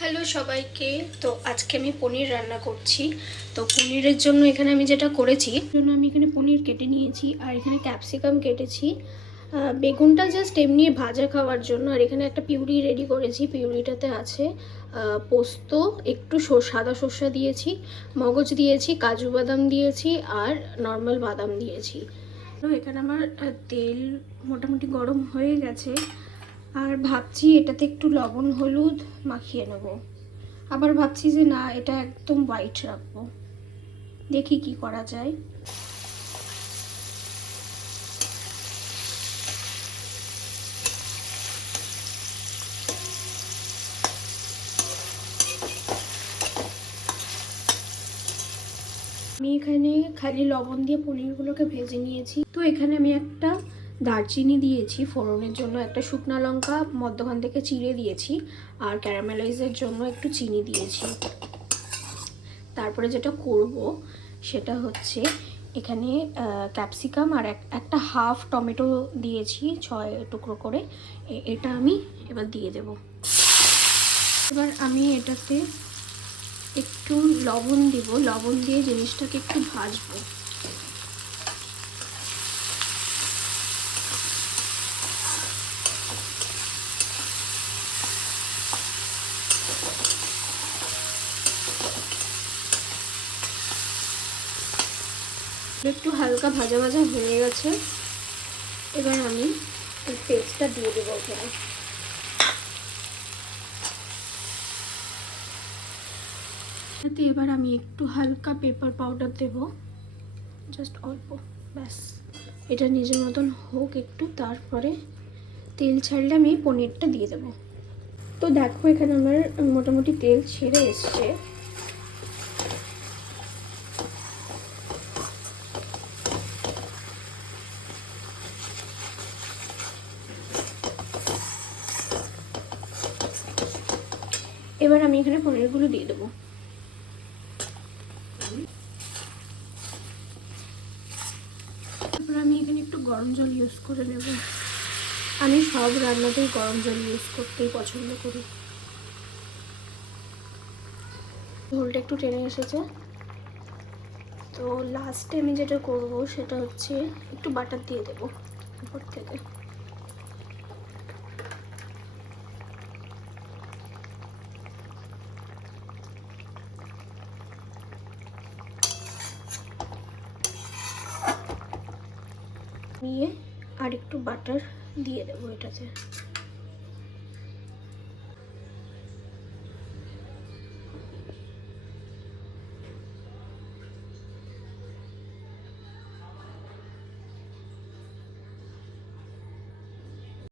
Hello সবাইকে। তো আজকে আমি পনির রান্না করছি। তো পনিরের জন্য এখানে আমি যেটা করেছি, আমি এখানে পনির কেটে নিয়েছি আর এখানে ক্যাপসিকাম কেটেছি। বেগুনটা জাস্ট এমনি ভাজা খাওয়ার জন্য। আর এখানে একটা পিউরি রেডি করেছি। পিউরিটাতে আছে পোস্ত, একটু সাদা সর্ষে দিয়েছি, মগজ দিয়েছি, কাজু বাদাম দিয়েছি আর নর্মাল বাদাম দিয়েছি। তো এখানে আমার তেল মোটামুটি গরম হয়ে গেছে। আর ভাবছি এটাতে একটু লবণ হলুদ মাখিয়ে নেব। আবার ভাবছি যে না, এটা একদম হোয়াইট রাখবো। দেখি কি করা যায়। আমি এখানে খালি লবণ দিয়ে পনিরগুলোকে ভেজে নিয়েছি। তো এখানে আমি একটা দারচিনি দিয়েছি ফোড়নের জন্য, একটা শুকনো লঙ্কা মধ্যখান থেকে চিড়ে দিয়েছি আর ক্যারামেলাইজের জন্য একটু চিনি দিয়েছি। তারপরে যেটা করব সেটা হচ্ছে এখানে ক্যাপসিকাম আর একটা হাফ টমেটো দিয়েছি 6 টুকরো করে। এটা আমি এবার দিয়ে দেব। এবার আমি এটাতে একটু লবণ দিব, লবণ দিয়ে জিনিসটাকে একটু ভাজবো। একটু হালকা ভাজা ভাজা হয়ে গেছে। এবার আমি এই পেস্টটা দিয়ে দেবো ওখানে। এতে এবার আমি একটু হালকা পেপার পাউডার দেব, জাস্ট অল্প, ব্যাস। এটা নিজের মতন হোক একটু, তারপরে তেল ছাড়লে আমি পনিরটা দিয়ে দেবো। তো দেখো এখানে আমার মোটামুটি তেল ছেড়ে এসছে। এবার আমি এখানে পনিরগুলো দিয়ে দেবো। তারপর আমি এখানে একটু গরম জল ইউজ করে নেব। আমি সব রান্নাতেই গরম জল ইউজ করতেই পছন্দ করি। ঝোলটা একটু টেনে এসেছে। তো লাস্টে আমি যেটা করব সেটা হচ্ছে একটু বাটার দিয়ে দেবো উপর থেকে। নিয়ে আর একটু বাটার দিয়ে দেবো এটাতে।